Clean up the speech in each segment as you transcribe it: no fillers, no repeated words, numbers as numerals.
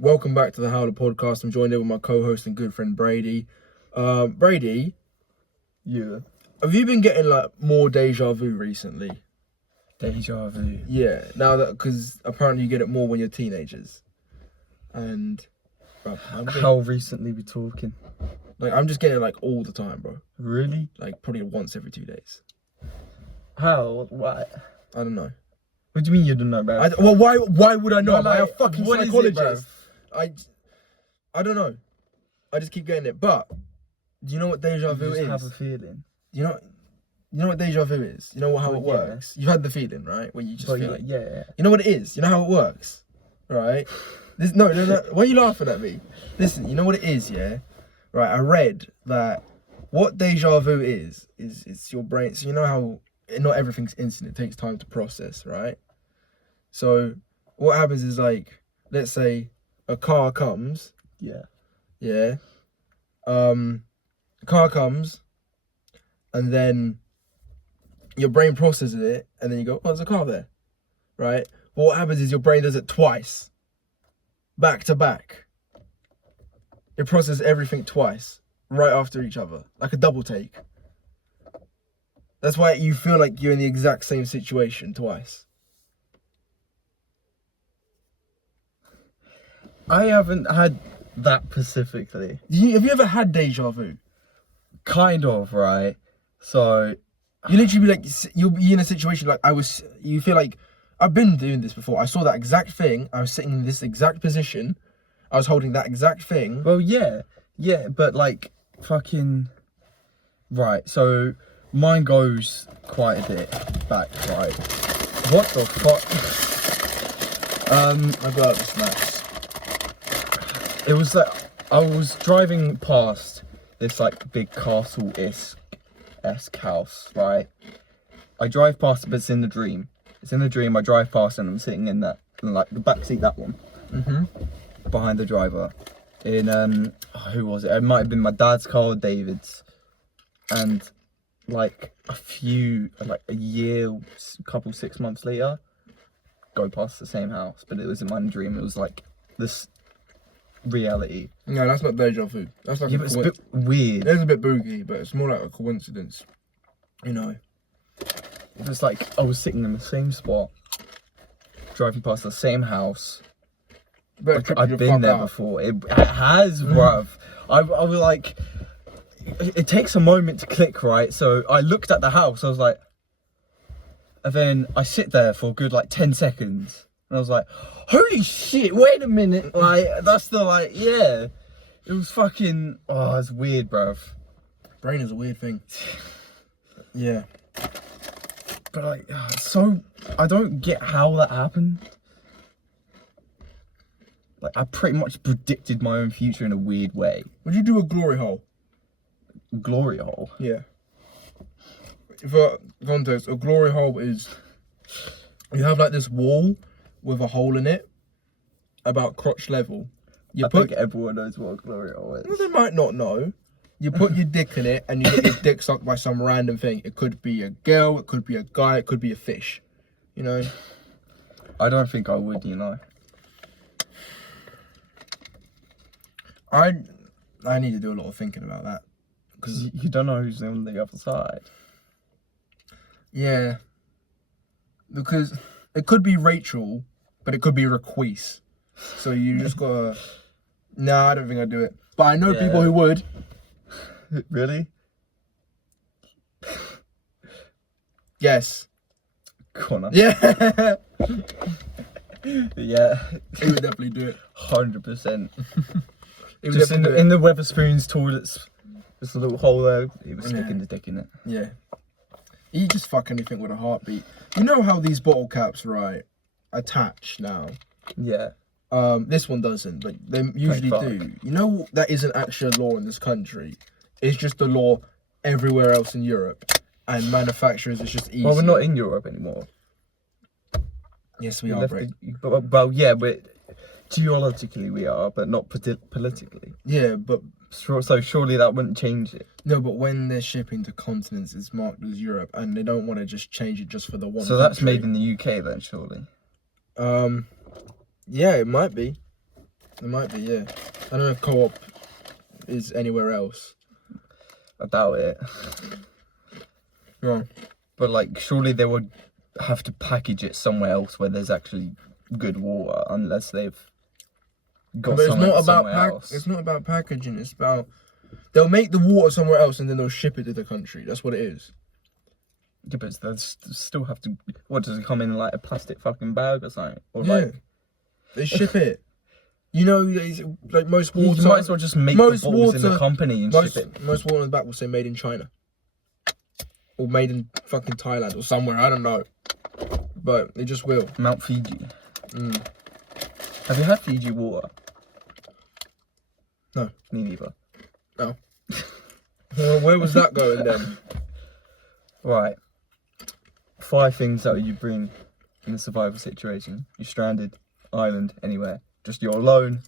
Welcome back to the Howler Podcast. I'm joined here with my co-host and good friend Brady. Brady, Yeah. have you been getting like more deja vu recently? Deja vu. Yeah. Now that because apparently you get it more when you're teenagers, and bro, How recently we talking? I'm just getting it like all the time, bro. Really? Like probably once every 2 days. How? What? I don't know. What do you mean you don't know, bro? Well, why would I know? Well, Am I a like, fucking what is it, psychologist? I don't know. I just keep getting it. But do you know what deja vu You just is? have a feeling. You know what deja vu is? You know how it Yeah. works? You've had the feeling, right? Where you just feel like, yeah. you know what it is? You know how it works? Right? No. Why are you laughing at me? Listen, you know what it is, yeah? Right, I read that what deja vu is it's your brain. So you know how not everything's instant. It takes time to process, right? So what happens is like, let's say a car comes, Yeah. yeah? A car comes, and then your brain processes it, and then you go, oh, there's a car there, right? But what happens is your brain does it twice, back to back. It processes everything twice, right after each other, like a double take. That's why you feel like you're in the exact same situation twice. I haven't had that specifically. Have you ever had deja vu? Kind of, right? So, You literally be like, you'll be in a situation like you feel like, I've been doing this before. I saw that exact thing. I was sitting in this exact position. I was holding that exact thing. well, yeah, but like, fucking, right, so mine goes quite a bit back, right? What the fuck? I got the snacks. It was like, I was driving past this like big castle-esque house, right? I drive past it, but it's in the dream. It's in the dream, I drive past and I'm sitting in that, in like the back seat, that one. Behind the driver. In, who was it? It might have been my dad's car or David's. And like a year, 6 months later, go past the same house, but it was in my dream. It was like this reality. No, that's not deja vu. That's like Yeah, but it's a bit weird. It's a bit boogie, but it's more like a coincidence. You know. It was like I was sitting in the same spot, driving past the same house. I've been there before. It has, bruv. I was like, it takes a moment to click, right? So I looked at the house. I was like, and then I sit there for a good like 10 seconds, and I was like, holy shit! Wait a minute! Like that's the like, yeah. It was fucking. Oh, it's weird, bruv. Brain is a weird thing. Yeah. But like, so I don't get how that happened. Like, I pretty much predicted my own future in a weird way. Would you do a glory hole? Glory hole. Yeah. For context, a glory hole is you have like this wall with a hole in it about crotch level. I think everyone knows what a glory hole is. Well, they might not know. You put your dick in it and you get your dick sucked by some random thing. It could be a girl, it could be a guy, it could be a fish. You know? I don't think I would, you know. I need to do a lot of thinking about that. Because You don't know who's on the other side. yeah. Because it could be Rachel, but it could be Raquise. So you just gotta... Nah, I don't think I'd do it. But I know people who would. Really? Yes. Connor. Yeah. Yeah. He would definitely do it. 100%. He would Just definitely do it. in the Weatherspoons toilets, there's a little hole there. He was sticking his dick in it. Yeah. You just fuck anything with a heartbeat. You know how these bottle caps, right, attach now? Yeah. This one doesn't, but they usually fuck. do. You know that isn't actually a law in this country. It's just a law everywhere else in Europe. And manufacturers, it's just easy. Well, we're not in Europe anymore. Yes, we are, Brett. Well, yeah, but geologically we are, but not politically. Yeah, but... So surely that wouldn't change it. No, but when they're shipping to continents, it's marked as Europe, and they don't want to just change it just for the one So that's country. made in the UK then, surely. Yeah, it might be. It might be, yeah. I don't know if Co-op is anywhere else. I doubt it. Yeah. But like, surely they would have to package it somewhere else where there's actually good water, unless they've got But it's somewhere not about somewhere else. It's not about packaging. It's about they'll make the water somewhere else and then they'll ship it to the country. That's what it is. Yeah, but they still have to. What, does it come in like a plastic fucking bag or something? Or Yeah. like, They ship it. You know, like most water. you might as well just make most the bottles in the water- company and most ship it. most water on the back will say made in China, or made in fucking Thailand or somewhere. I don't know, but it just will. Mount Fiji. Mm. Have you had Fiji water? No. Me neither. No. Well, where was that going then? Right. 5 things that you bring in a survival situation. You're stranded, island, anywhere. Just you're alone,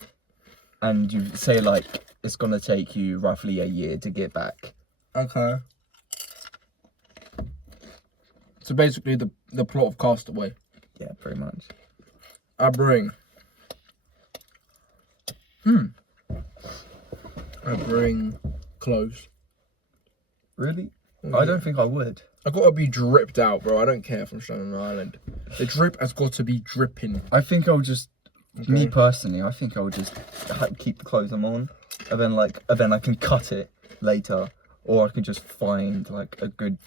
and you say like it's gonna take you roughly a year to get back. Okay. So basically, the plot of Castaway. Yeah, pretty much. I bring. I bring clothes. Really? Oh, I yeah. don't think I would. I gotta be dripped out, bro. I don't care if I'm stranded on an island. The drip has got to be dripping. I think I would just, me Okay. personally, I think I would just keep the clothes I'm on, and then I can cut it later, or I can just find like a good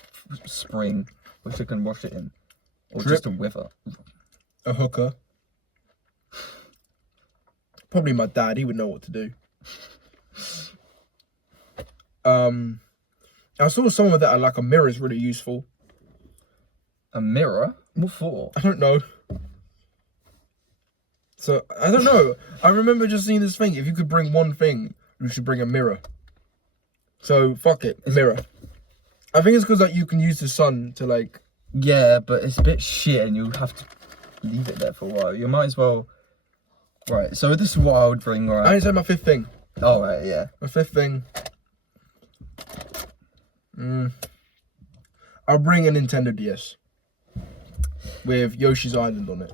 spring which I can wash it in, or Drip. just a wither. A hooker. Probably my dad. He would know what to do. I saw someone that like a mirror is really useful. A mirror? What for? I don't know. So I don't know. I remember just seeing this thing. If you could bring one thing, you should bring a mirror. So fuck it, a mirror. I think it's because like you can use the sun to like. Yeah, but it's a bit shit, and you have to leave it there for a while. You might as well. Right. So this is what I would bring. I Right. ain't said my fifth thing. All right. Yeah. My fifth thing. I'll bring a Nintendo DS with Yoshi's Island on it.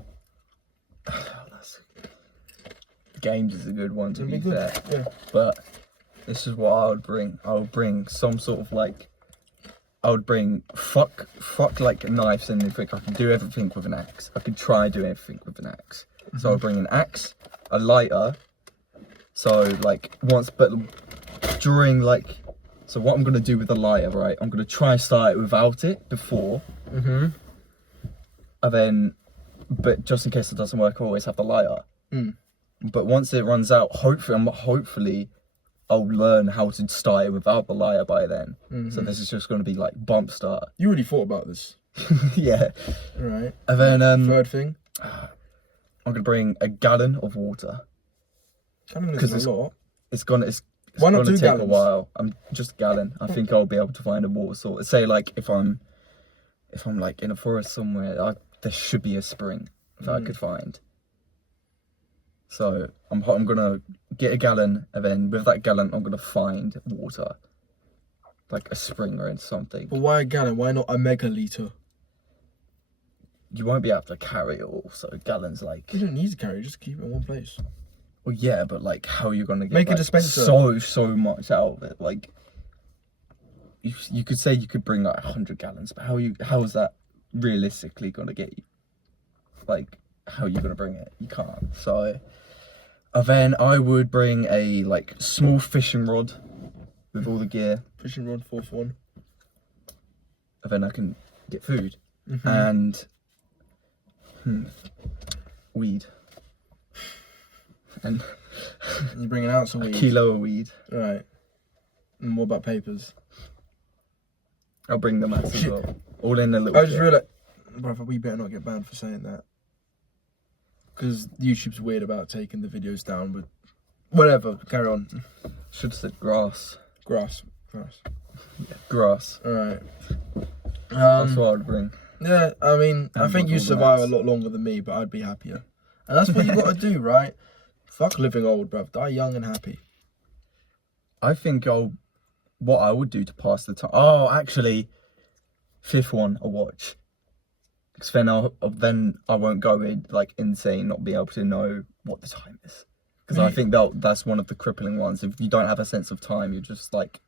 Games is a good one to It'd be be good. fair. Yeah. But this is what I would bring. I would bring some sort of like. I would bring fuck like knives and everything. I can do everything with an axe. I could try doing everything with an axe. So I'll bring an axe, a lighter. So like during like. So what I'm gonna do with the lighter, right? I'm gonna try and start it without it before. And then, but just in case it doesn't work, I always have the lighter. But once it runs out, hopefully, I'll learn how to start it without the lighter by then. So this is just going to be like bump start. You already thought about this. Yeah. All right. And then Third thing. I'm gonna bring a gallon of water. Because it's a lot. It's gonna Why not gonna 2 take a gallons? while. I'm just a gallon. I think I'll be able to find a water source. Say like if I'm like in a forest somewhere, there should be a spring that I could find. So I'm gonna get a gallon, and then with that gallon, I'm gonna find water, like a spring or something. But why a gallon? Why not a megaliter? You won't be able to carry it all, so gallons like. You don't need to carry it, just keep it in one place. Well, yeah, but like, how are you gonna get Make a like, dispenser. so much out of it? Like, you could say you could bring like 100 gallons, but how is that realistically gonna get you? Like, how are you gonna bring it? You can't. So, and then I would bring a like small fishing rod with all the gear, Fishing rod, fourth one. and then I can get food and weed and You're bringing out some a weed. kilo of weed. Right. And what about papers? I'll bring them out as well. All in a little. I just kit. realised, brother, we better not get banned for saying that. Because YouTube's weird about taking the videos down, but whatever, carry on. Should have said grass. Grass. Yeah, grass. Alright. That's what I would bring. Yeah, I mean, I And think you with all the survive a nuts. lot longer than me, but I'd be happier. And that's what you gotta do, right? Fuck living old, bruv. Die young and happy. I think what I would do to pass the time. Oh, actually, fifth one, a watch. Because then I won't go in like insane, not be able to know what the time is. Because I think that's one of the crippling ones. If you don't have a sense of time, you're just like,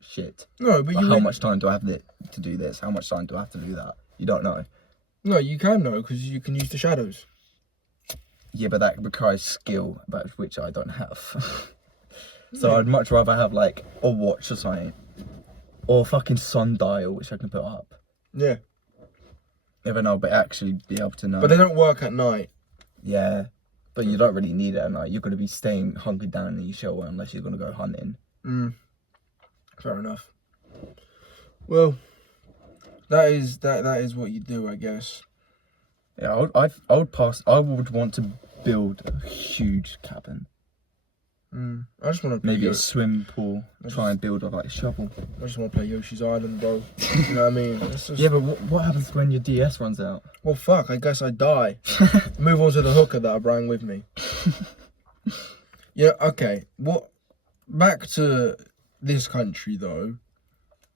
shit. No, but How much time do I have to do this? How much time do I have to do that? You don't know. No, you can know because you can use the shadows. Yeah, but that requires skill, about which I don't have. So I'd much rather have like a watch or something, or a fucking sundial which I can put up. Yeah. Never know, but actually be able to know. But they don't work at night. Yeah, but you don't really need it at night. You're gonna be staying hunkered down in your shelter unless you're gonna go hunting. Fair enough. Well, that is what you do, I guess. Yeah, I would want to build a huge cabin. I just want to Maybe a swimming pool. Try and build a shovel. I just want to play Yoshi's Island, bro. You know what I mean? It's just... Yeah, but what happens when your DS runs out? Well, fuck. I guess I die. Move on to the hooker that I bring with me. Yeah. Okay. Back to this country though.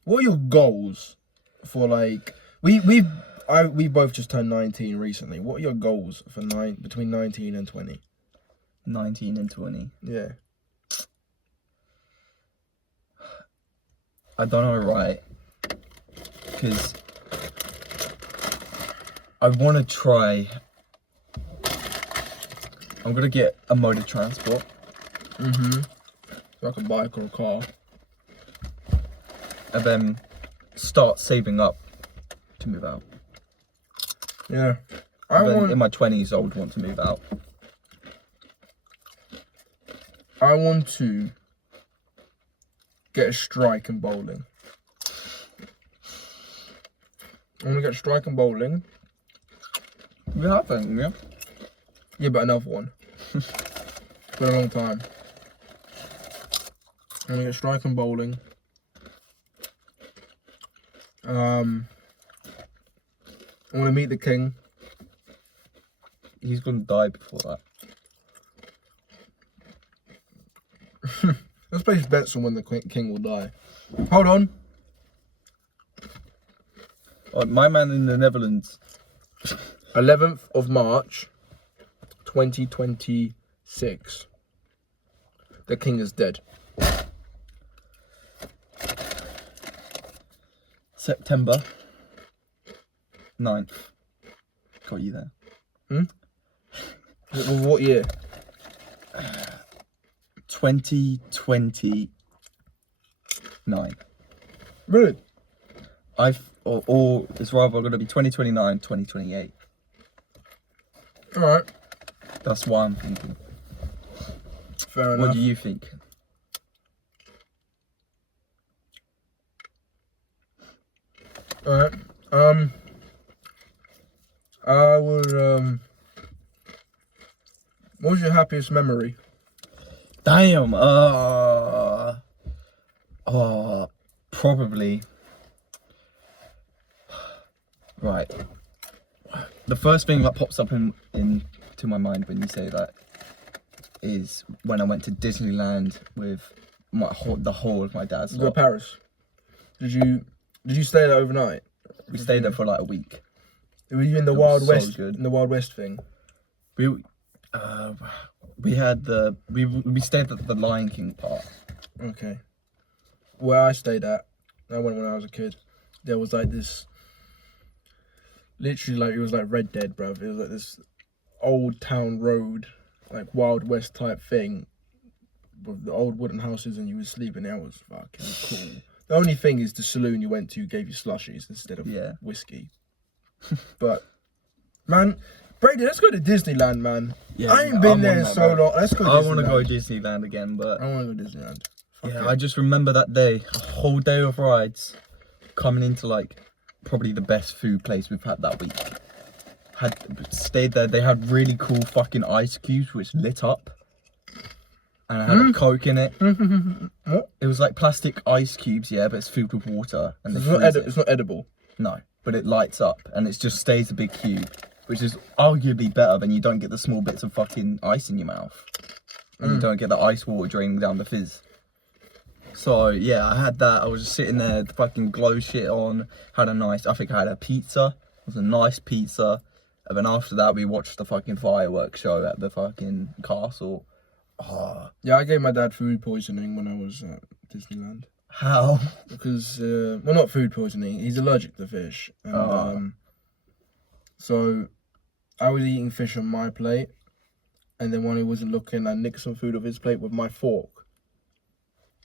What are your goals for like we both just turned 19 recently. What are your goals for between 19 and 20? 19 and 20. Yeah. I don't know, right? Because I want to try. I'm gonna get a mode of transport. Like a bike or a car. And then start saving up to move out. Yeah. In my 20s, I would want to move out. I want to get a strike in bowling. I want to get a strike in bowling. We have them, yeah. Yeah, but another one. It's been a long time. I want to get strike in bowling. I want to meet the king. He's gonna die before that. Let's place bets on when the king will die. Hold on. My man in the Netherlands. 11th of March, 2026. The king is dead. September 9th. Got you there. What year? 2029. Really? Or it's rather going to be 2029, 2028. Alright. That's what I'm thinking. Fair enough. What do you think? Alright. I would, what was your happiest memory? Damn. Probably. Right. The first thing that pops up into my mind when you say that is when I went to Disneyland with the whole of my dad's You go to lot. Paris. Did you stay there overnight? We stayed there for like a week. Were you in the It Wild was so West? good. In the Wild West thing? We stayed at the Lion King part. Okay. Where I stayed at, I went when I was a kid. There was like this, literally like it was like Red Dead, bruv. It was like this old town road, like Wild West type thing, with the old wooden houses, and you were sleeping there. It was fucking cool. The only thing is the saloon you went to gave you slushies instead of whiskey. But man, Brady, let's go to Disneyland, man. Yeah, I ain't been there in so long. Let's go. I want to go Disneyland again, but I want to go Disneyland. yeah, I just remember that day, a whole day of rides, coming into like probably the best food place we've had that week. Had stayed there. They had really cool fucking ice cubes which lit up, and I had a Coke in it. What? It was like plastic ice cubes, yeah, but it's filled with water, and It's not edible. No, but it lights up, and it just stays a big cube, which is arguably better than you don't get the small bits of fucking ice in your mouth, and you don't get the ice water draining down the fizz. So yeah, I had that. I was just sitting there, the fucking glow shit on. I think I had a pizza. It was a nice pizza. And then after that, we watched the fucking fireworks show at the fucking castle. Oh, Yeah, I gave my dad food poisoning when I was at Disneyland. how? Because, well, not food poisoning. He's allergic to fish. And, Oh. so I was eating fish on my plate. And then when he wasn't looking, I nicked some food off his plate with my fork.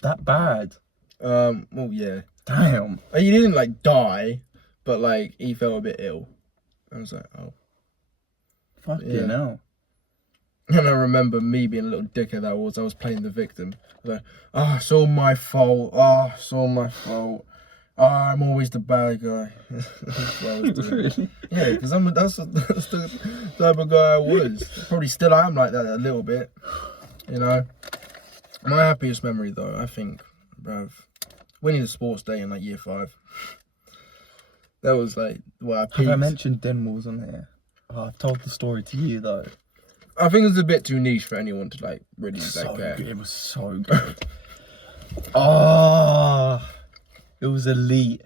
That bad? Well, yeah. Damn. He didn't, like, die. But, like, he felt a bit ill. I was like, oh. Fucking Yeah. hell. And I remember me being a little dickhead I was playing the victim. I was like, it's all my fault. It's all my fault. I'm always the bad guy. That's what I was doing. Really? Yeah, because that's the type of guy I was. Probably still am like that a little bit. You know? My happiest memory, though, I think, bruv, winning the sports day in, like, year 5. That was, like, where I peaked. Have I mentioned Den Walls on here? Oh, I've told the story to you, though. I think it's a bit too niche for anyone to, like, really, So care. good. It was so good. Oh, it was elite.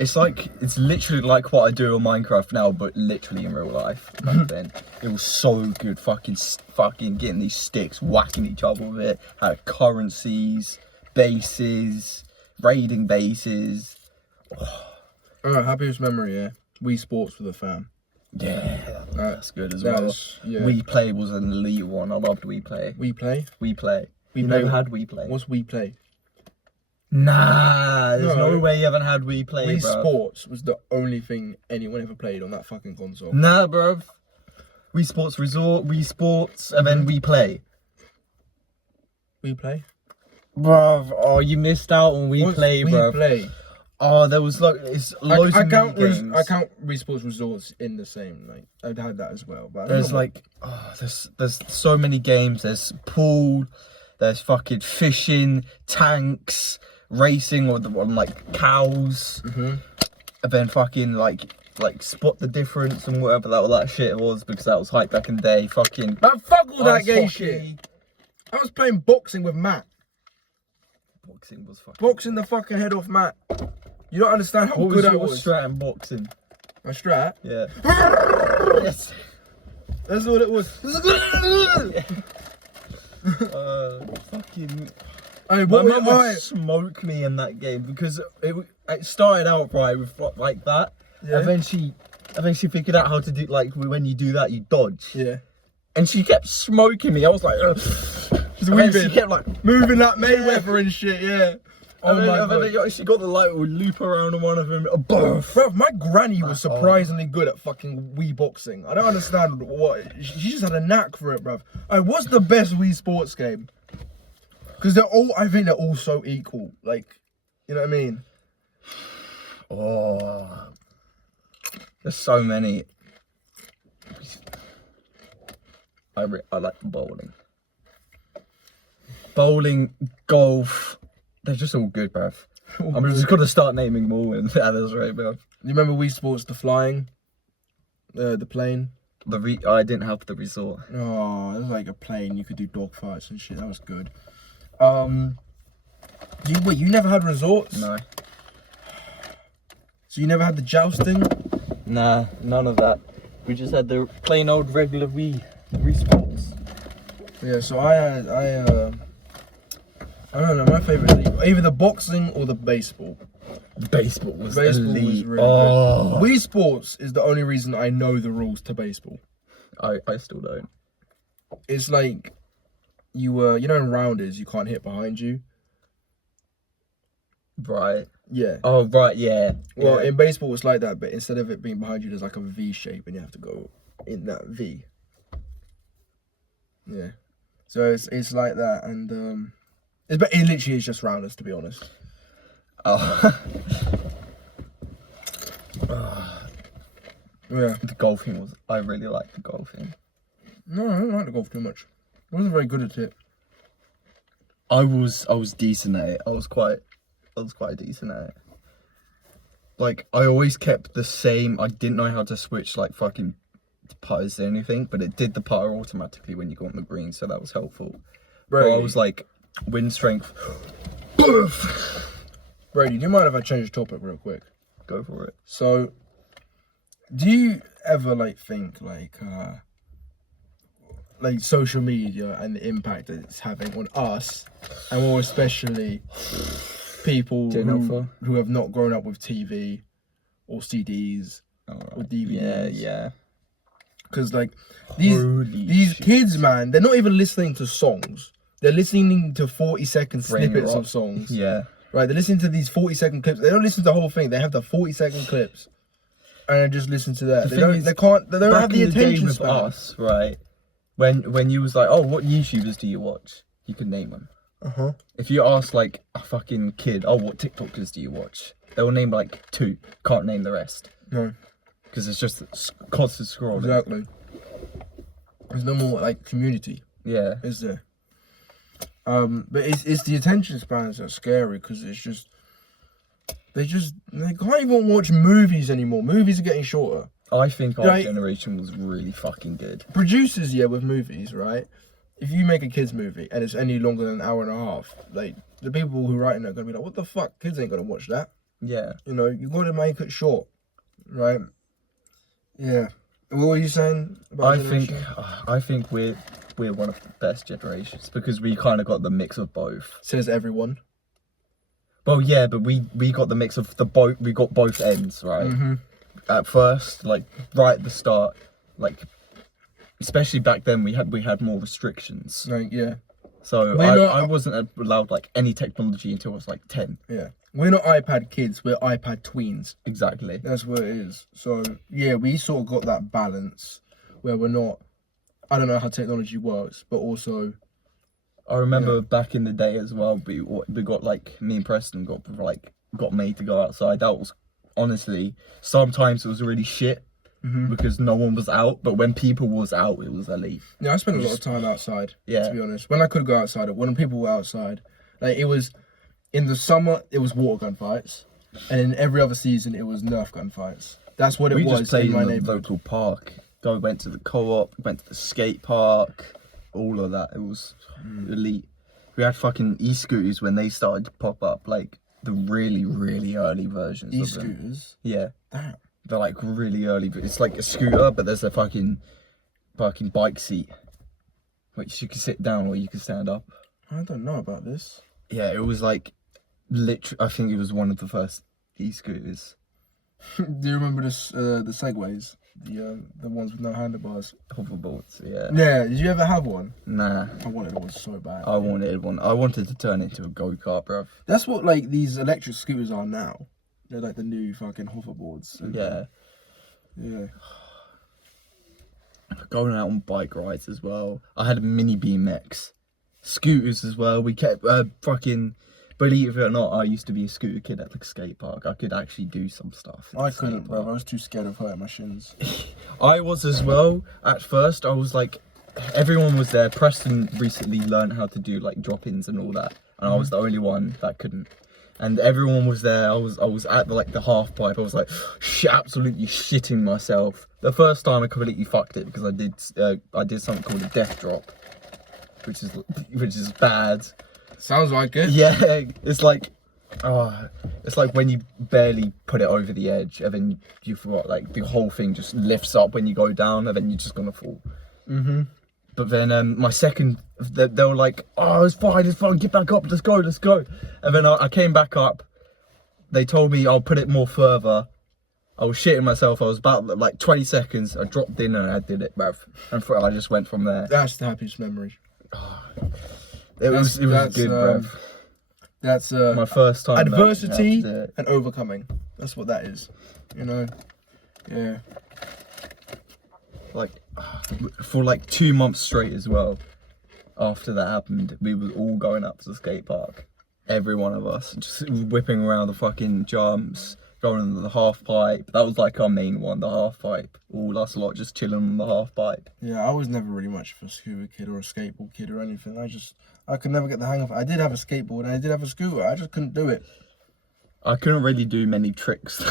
It's literally like what I do on Minecraft now, but literally in real life. Back then, it was so good. Fucking getting these sticks, whacking each other with it. Had currencies, bases, raiding bases. Happiest memory, yeah. Wii Sports for the fam. Yeah, that's good as well. Yeah. We Play was an elite one. I loved We Play. We Play? We Play. We You Play. never had We Play? What's We Play? Nah, there's no No. way you haven't had We Play, Wii bro. Sports was the only thing anyone ever played on that fucking console. Nah, bruv. Wii Sports Resort, Wii Sports, and then We Play. We Play? Bruv, oh, you missed out on We What's Play, We bruv. Play? Oh, there was it's loads I of count games. I count Wii Sports Resorts in the same. Like I'd had that as well. But I don't There's know like, there's so many games. There's pool, there's fucking fishing, tanks, racing on like cows, and then fucking like spot the difference and whatever that shit was, because that was hype back in the day. Fucking Man, fuck all that ice gay hockey. shit. I was playing boxing with Matt. Boxing was fucking. Boxing the fucking head off Matt. You don't understand how What good was I your was. strat in boxing? My strat? Yeah. Yes. That's all it was. Fucking. Hey, My what mum would was smoke me in that game because it started out right with like that, Yeah. and then she figured out how to do like when you do that you dodge, Yeah. and she kept smoking me. I was like, She's and then weaving. she kept like. Moving like Mayweather and shit, yeah. Oh And then, my and then god. she got the light would loop around on one of them. Boom. Bro, my granny was surprisingly good at fucking Wii boxing. I don't understand what. She just had a knack for it, bruv. Hey, what's the best Wii sports game? Because I think they're all so equal. Like, you know what I mean? Oh, there's so many. I like bowling. Bowling, golf, they're just all good, bruv. I'm just gonna start naming them all, and that is right, bruv. You remember Wii Sports, the flying? The plane? I didn't have the resort. Oh, it was like a plane. You could do dogfights and shit. That was good. You never had resorts? No. So you never had the jousting? Nah, none of that. We just had the plain old regular Wii sports. Yeah, so I don't know, my favourite is either the boxing or the baseball. Baseball was Baseball elite. was really Oh, good. Wii Sports is the only reason I know the rules to baseball. I still don't. It's like you know in rounders you can't hit behind you. Right. Yeah. Oh, right. Yeah. Well, yeah. in baseball it's like that, but instead of it being behind you, there's like a V shape, and you have to go in that V. Yeah. So it's like that, and it literally is just rounders, to be honest. Oh. Yeah. The golfing was. I really liked the golfing. No, I don't like the golf too much. I wasn't very good at it. I was decent at it. I was quite decent at it. Like I always kept the same. I didn't know how to switch like fucking putters or anything, but it did the putter automatically when you go on the green, so that was helpful. Bro, I was like wind strength. Brady, do you mind if I change the topic real quick? Go for it. So, do you ever like think like like social media and the impact that it's having on us, and more especially people Gen Alpha. who have not grown up with TV or CDs or DVDs. Yeah. Because like Holy these shit. kids, man, they're not even listening to songs. They're listening to 40-second Brain snippets rot. of songs. Yeah. Right, they're listening to these 40-second clips. They don't listen to the whole thing. They have the 40-second clips, and they just listen to that. The They don't. thing is, They can't. They don't Back have the in day attention with span. us, right? When you was like, oh, what YouTubers do you watch? You could name them. If you ask like a fucking kid, oh, what TikTokers do you watch? They'll name like 2. Can't name the rest No, because it's just constant scrolling. exactly. There's no more like community, Yeah. is there? But it's the attention spans that are scary because it's just they can't even watch movies anymore. Movies are getting shorter. I think our Right. generation was really fucking good. Producers, yeah, with movies, right? If you make a kids movie and it's any longer than an hour and a half, like the people who writing it are gonna be like, "What the fuck? Kids ain't gonna watch that." Yeah. You know, you got to make it short, right? Yeah. What were you saying about generation? I think we're one of the best generations because we kind of got the mix of both. Says everyone. Well, yeah, but we got the mix of the both. We got both ends, right? Mm-hmm. At first, like right at the start, like especially back then, we had more restrictions. Like, yeah, So We're not- I wasn't allowed like any technology until I was like 10. yeah. We're not iPad kids. We're iPad tweens. Exactly. That's what it is. So yeah, we sort of got that balance where we're not. I don't know how technology works, but also I remember back in the day as well. We got like me and Preston got made to go outside. That was honestly sometimes it was really shit because no one was out. But when people was out, it was elite. yeah, I spent a lot of time outside. Yeah. To be honest, when I could go outside, when people were outside, like it was in the summer, it was water gun fights, and in every other season, it was Nerf gun fights. That's what it We was just played in my in the neighborhood. local park. Went to the co-op, went to the skate park, all of that. It was elite. We had fucking e-scooters when they started to pop up, like the really, really early versions of them. E-scooters. Yeah, Damn. they're like really early. But it's like a scooter, but there's a fucking bike seat, which you can sit down or you can stand up. I don't know about this. Yeah, it was like literally. I think it was one of the first e-scooters. Do you remember this? The Segways, the ones with no handlebars. Hoverboards. Yeah. Yeah. Did you ever have one? Nah, I wanted one so bad. I wanted one. I wanted to turn it into a go-kart, bruv. That's what like these electric scooters are now. They're like the new fucking hoverboards. And, Yeah. Yeah. Going out on bike rides as well. I had a mini BMX. Scooters as well. We kept fucking. Believe it or not, I used to be a scooter kid at the skate park. I could actually do some stuff. at I the skate couldn't, bro. park. I was too scared of hurting my shins. I was as well. At first, I was like, everyone was there. Preston recently learned how to do like drop-ins and all that, and I was the only one that couldn't. And everyone was there. I was at the half pipe. I was like, absolutely shitting myself. The first time I completely fucked it because I did something called a death drop, which is bad. Sounds like it. Yeah, it's like when you barely put it over the edge, and then you forgot like the whole thing just lifts up when you go down, and then you're just gonna fall. Mm-hmm. But then my second, they were like, "Oh, it's fine, get back up, let's go." And then I came back up. They told me I'll put it more further. I was shitting myself. I was about like 20 seconds. I dropped in and I did it, bruv. And I just went from there. That's the happiest memory. It was good, bruv. That's My first time. adversity that I had to do it. and overcoming. That's what that is. You know. Yeah. Like for like 2 months straight as well. After that happened, we were all going up to the skate park. Every one of us just whipping around the fucking jumps, going on the half pipe. That was like our main one, the half pipe. All us lot just chilling on the half pipe. Yeah, I was never really much of a scooter kid or a skateboard kid or anything. I could never get the hang of it. I did have a skateboard and I did have a scooter. I just couldn't do it. I couldn't really do many tricks.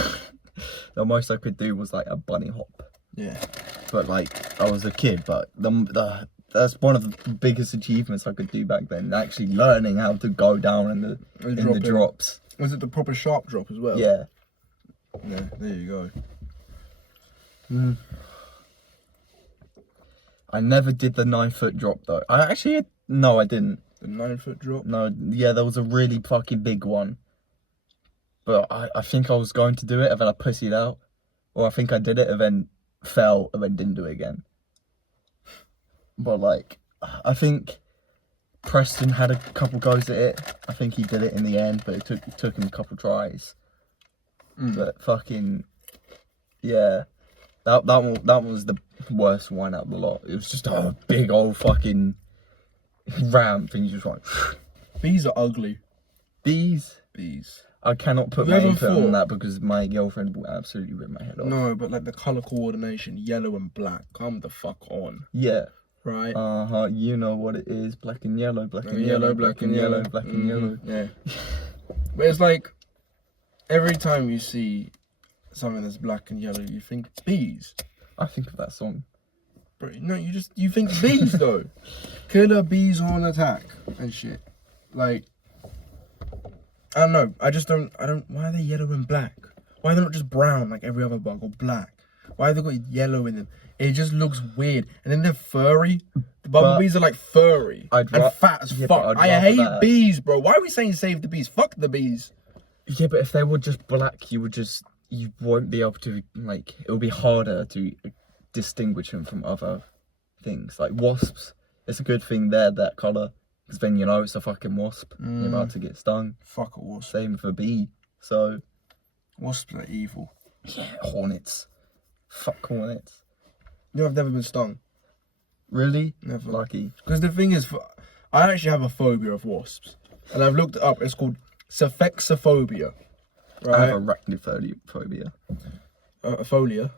The most I could do was like a bunny hop. Yeah. But like I was a kid, but that's one of the biggest achievements I could do back then. Actually learning how to go down in the drops. Was it the proper sharp drop as well? Yeah. Yeah, there you go. I never did the 9-foot drop though. No, I didn't. The 9-foot drop. No, yeah, there was a really fucking big one. But I think I was going to do it and then I pussied out. Or I think I did it and then fell and then didn't do it again. But like, I think Preston had a couple goes at it. I think he did it in the end, but it took him a couple tries. But fucking, yeah. That one was the worst one out of the lot. It was just a big old fucking ramp and you just like... Bees are ugly. Bees? Bees. I cannot put You my ever input on thought- that because my girlfriend will absolutely rip my head off. No, but like the color coordination, yellow and black. Come the fuck on, Yeah. right? You know what it is. Black and yellow, black and Yellow, yellow, black black and yellow, black and yellow. Yeah. But it's like every time you see something that's black and yellow, you think bees. I think of that song. Bro, no, you think bees though. Killer bees on attack and shit. Like, I don't know. I don't. Why are they yellow and black? Why are they not just brown like every other bug or black? Why have they got yellow in them? It just looks weird. And then they're furry. The bumblebees are like furry and fat as yeah, but fuck. I'd I hate rather that. bees, bro. Why are we saying save the bees? Fuck the bees. Yeah, but if they were just black, you won't be able to, like, it will be harder to distinguish them from other things. Like wasps, it's a good thing they're that colour, because then you know it's a fucking wasp. You're about to get stung. Fuck a wasp. Same for bee. So, Wasps are evil. yeah, hornets. Fuck hornets. You know, I've never been stung. Really? Never. Lucky. Because the thing is, I actually have a phobia of wasps. And I've looked it up. It's called cephexophobia. I Right? have arachnophobia. Folia.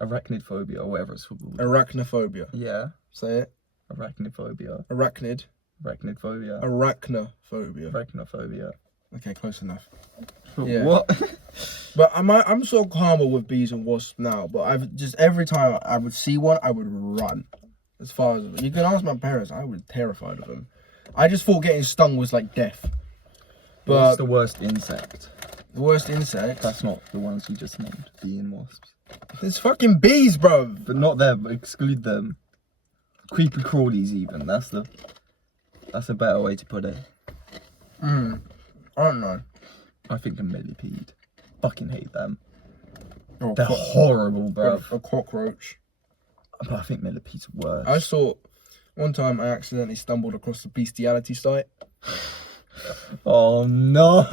Arachnophobia, or whatever it's called. Arachnophobia. Yeah. Say it. Arachnophobia. Arachnid. Arachnophobia. Arachnophobia. Arachnophobia. Okay, close enough. Yeah. What? But I'm sort of calmer with bees and wasps now. But I've just, every time I would see one, I would run. As far as, you can ask my parents, I was terrified of them. I just thought getting stung was like death. But What's the worst insect? the worst insect, That's not the ones you just named. Bee and wasps. there's fucking bees, bro. But not them. Exclude them. Creepy crawlies, even. That's a better way to put it. I don't know. I think a millipede. Fucking hate them. Or They're horrible, bro. a cockroach. But I think millipedes are worse. I saw one time I accidentally stumbled across the bestiality site. Oh no!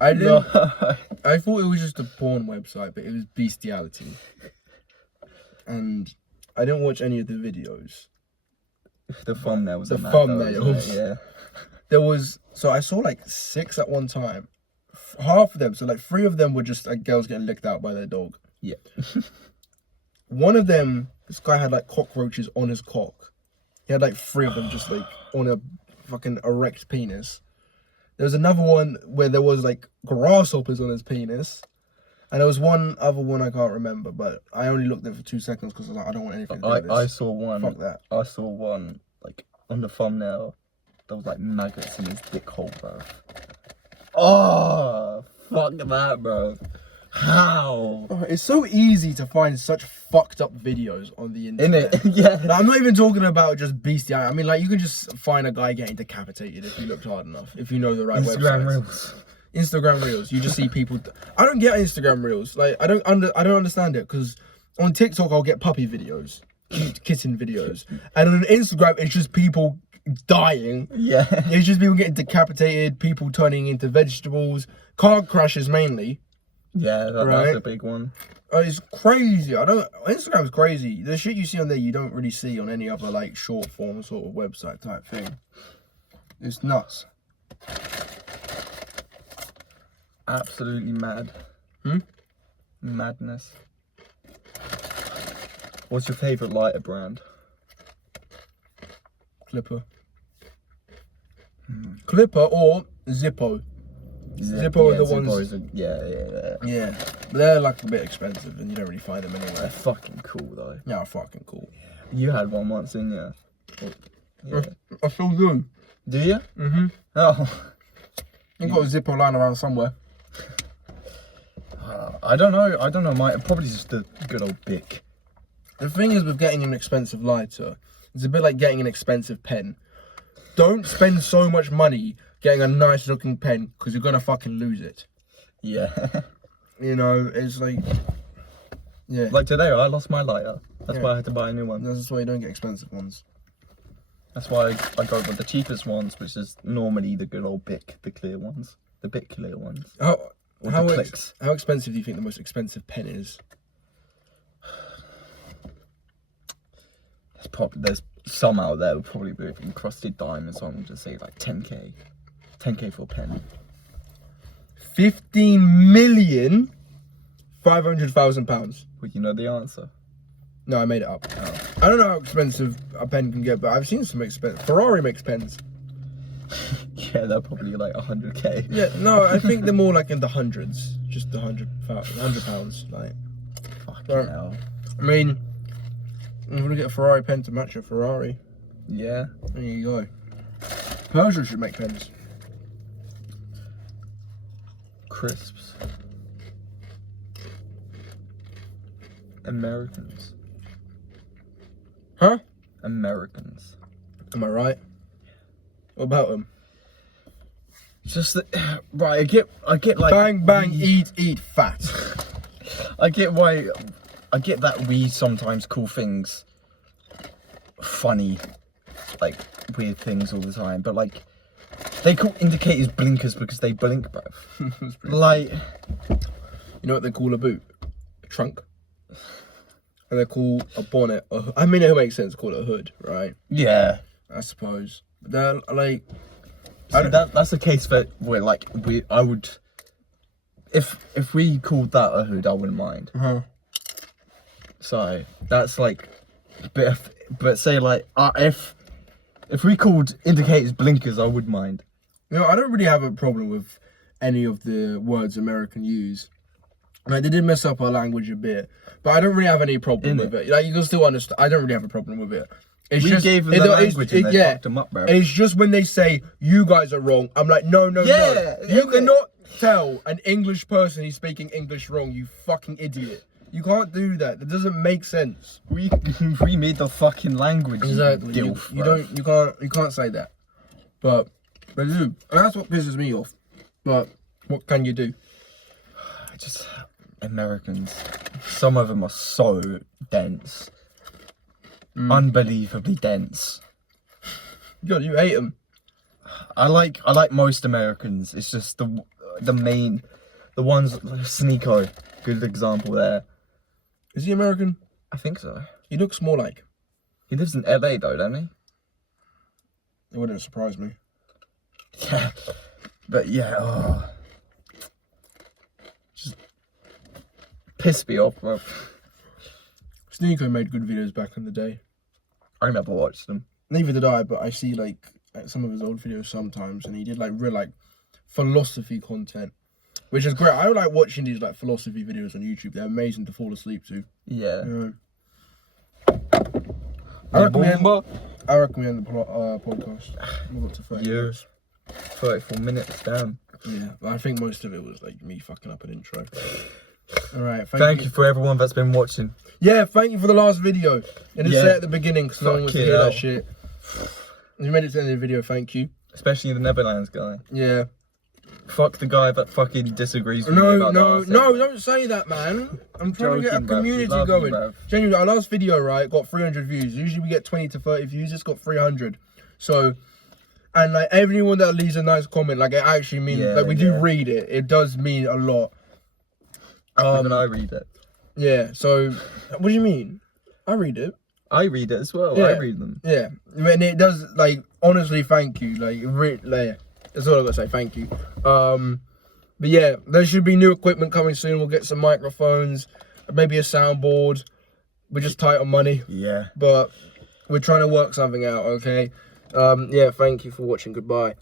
I didn't. No. I thought it was just a porn website, but it was bestiality. And I didn't watch any of the videos. The thumbnails. The are mad though, thumbnails. isn't it? Yeah. There was, so I saw like 6 at one time. Half of them, so like 3 of them were just like girls getting licked out by their dog. Yeah. One of them, this guy had like cockroaches on his cock. He had like 3 of them just like on a fucking erect penis. There was another one where there was like grasshoppers on his penis. And there was one other one I can't remember, but I only looked at it for 2 seconds because I was like, I don't want anything to do with this. I saw one. Fuck that. I saw one like on the thumbnail. There was like maggots in his dick hole, bro. Oh, fuck that, bro. How? Oh, it's so easy to find such fucked up videos on the internet. In it, yeah. Like, I'm not even talking about just bestiality. I mean, like, you can just find a guy getting decapitated if you looked hard enough, if you know the right Instagram websites. reels. Instagram reels. You just see people. I don't get Instagram reels. Like, I don't understand it, because on TikTok I'll get puppy videos, cute kitten videos, and on Instagram it's just people dying. Yeah. It's just people getting decapitated, people turning into vegetables, car crashes mainly. Yeah, Right. that's a big one. It's crazy. Instagram's crazy. The shit you see on there you don't really see on any other like short form sort of website type thing. It's nuts. Absolutely mad. Madness. What's your favourite lighter brand? Clipper. Clipper or Zippo. Zippo are the ones. Yeah. Yeah, but they're like a bit expensive and you don't really find them They're anywhere. fucking cool though. Yeah, fucking cool. You had one once, didn't you? Yeah. I still do. Do you? Mm-hmm. Oh. I've got a Zippo lying around somewhere. I don't know. Probably just the good old Bic. The thing is with getting an expensive lighter, it's a bit like getting an expensive pen. Don't spend so much money getting a nice looking pen because you're gonna fucking lose it. Yeah. You know, it's like, yeah. Like today, I lost my lighter. That's Yeah. why I had to buy a new one. That's why you don't get expensive ones. That's why I go with the cheapest ones, which is normally the good old Bic, the clear ones. The Bic clear ones. How Or how, the ex- clicks. how expensive do you think the most expensive pen is? There's some out there probably with encrusted diamonds on, just say like 10k. 10k for a pen. 15,500,000 pounds. Well, you know the answer. No, I made it up. Oh. I don't know how expensive a pen can get, but I've seen some expensive. Ferrari makes pens. Yeah, they're probably like 100k. Yeah, no, I think they're more like in the hundreds, just the £100. Like, Fucking Right. hell. I mean, I'm gonna get a Ferrari pen to match a Ferrari. Yeah. There you go. Persia should make pens. Crisps. Americans. Huh? Americans. Am I right? What about them? Just that, right. I get like Bang, bang, we- eat, fat. I get that we sometimes call things funny, like weird things all the time, but like they call indicators blinkers because they blink, bruv. Like, You know what they call a boot? A trunk. And they call a bonnet I mean, it makes sense to call it a hood, right? yeah. I suppose. But they're like, See, that's the case for where like I would, if we called that a hood, I wouldn't mind. So that's like, but say like if we called indicators blinkers, I would mind. you know, I don't really have a problem with any of the words American use. Like, they did mess up our language a bit, but I don't really have any problem with it. Like, you can still understand. I don't really have a problem with it. It's We just, gave them the language and they fucked them up, bro. And it's just when they say, you guys are wrong, I'm like, no. Yeah, You yeah. cannot tell an English person he's speaking English wrong, you fucking idiot. You can't do that. That doesn't make sense. We made the fucking language. Exactly. You, You, dilf, you bruv. you can't say that. But they do. And that's what pisses me off. But what can you do? Just Americans. Some of them are so dense. Unbelievably dense. God, you hate them. I like most Americans. It's just the ones like Sneeko, good example there. Is he American? I think so. He looks more like. He lives in LA though, doesn't he? It wouldn't surprise me. Yeah. But yeah, just piss me off, bro. Sneeko made good videos back in the day. I never watched them. Neither did I, but I see like some of his old videos sometimes, and he did like real like philosophy content, which is great. I like watching these like philosophy videos on YouTube. They're amazing to fall asleep to. Yeah. I recommend the podcast. We're up to 30 Yeah. minutes. 34 minutes down. Yeah, but I think most of it was like me fucking up an intro. All right, Thank you for everyone that's been watching. Yeah, thank you for the last video. And just Yeah. say at the beginning because no one wants to Fucking hear hell. that shit. If you made it to the end of the video, thank you. Especially the Netherlands guy. Yeah. Fuck the guy that fucking disagrees with me No, about no, that. no, don't say that, man. I'm trying to get a Joking, bruv. community Love you, going. bruv. Genuinely, our last video, right, got 300 views. Usually we get 20 to 30 views. It's got 300. So, and like everyone that leaves a nice comment, like it actually means, Yeah, like we do yeah. read it. It does mean a lot. Even I read it. Yeah, so, what do you mean? I read it. I read it as well. Yeah. I read them. Yeah, and it does, like, honestly, thank you. Like, that's all I gotta say, thank you. But yeah, there should be new equipment coming soon. We'll get some microphones, maybe a soundboard. We're just tight on money, Yeah. but we're trying to work something out, okay? Yeah, thank you for watching. Goodbye.